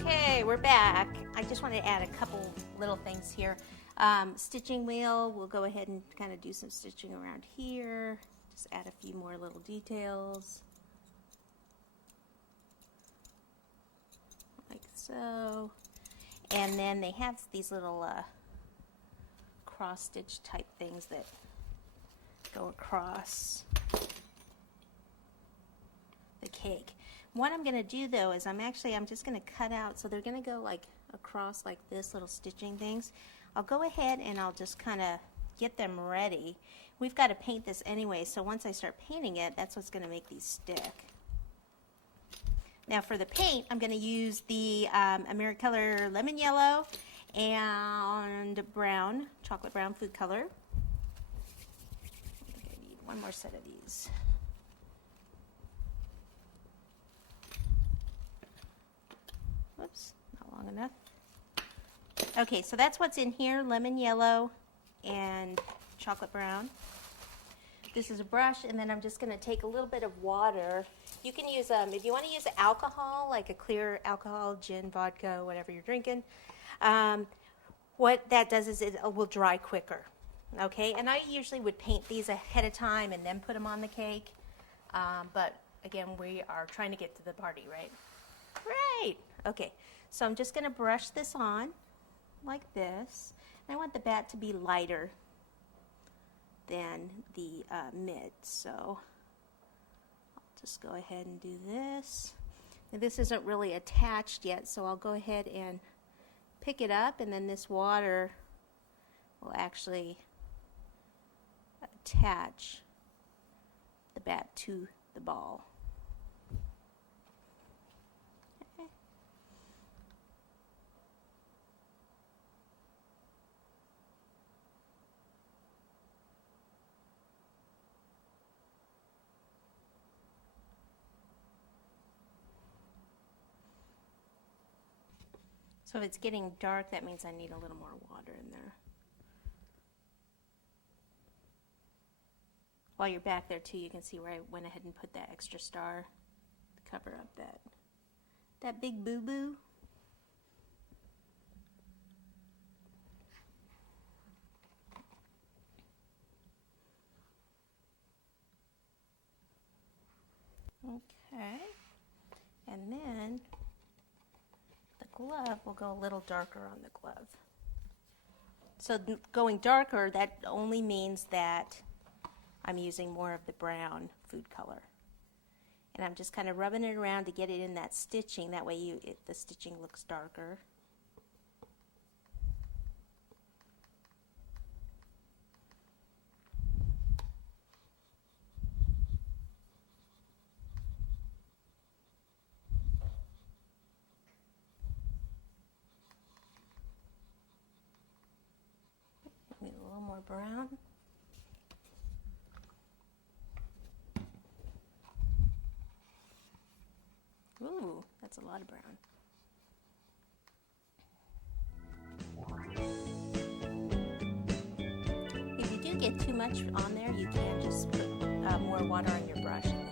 Okay, we're back. I just want to add a couple little things here. Stitching wheel, we'll go ahead and kind of do some stitching around here. Just add a few more little details. Like so. And then they have these little cross stitch type things that go across the cake. What I'm going to do though is I'm just going to cut out, so they're going to go like across like this, little stitching things. I'll go ahead and I'll just kind of get them ready. We've got to paint this anyway, so once I start painting it, that's what's going to make these stick. Now for the paint, I'm going to use the AmeriColor Lemon Yellow and brown, chocolate brown food color. I think I need one more set of these. Whoops, not long enough. Okay, so that's what's in here, lemon yellow and chocolate brown. This is a brush, and then I'm just going to take a little bit of water. You can use, if you want to use alcohol, like a clear alcohol, gin, vodka, whatever you're drinking, what that does is it will dry quicker. Okay, and I usually would paint these ahead of time and then put them on the cake. But again, we are trying to get to the party, right? Right. Okay, so I'm just going to brush this on like this. And I want the bat to be lighter than the mid, so I'll just go ahead and do this. Now, this isn't really attached yet, so I'll go ahead and pick it up, and then this water will actually attach the bat to the ball. So if it's getting dark, that means I need a little more water in there. While you're back there too, you can see where I went ahead and put that extra star to cover up that big boo-boo. Okay, and then glove will go a little darker on the glove. So going darker, that only means that I'm using more of the brown food color. And I'm just kind of rubbing it around to get it in that stitching. That way the stitching looks darker. Need a little more brown. Ooh, that's a lot of brown. If you do get too much on there, you can just put more water on your brush and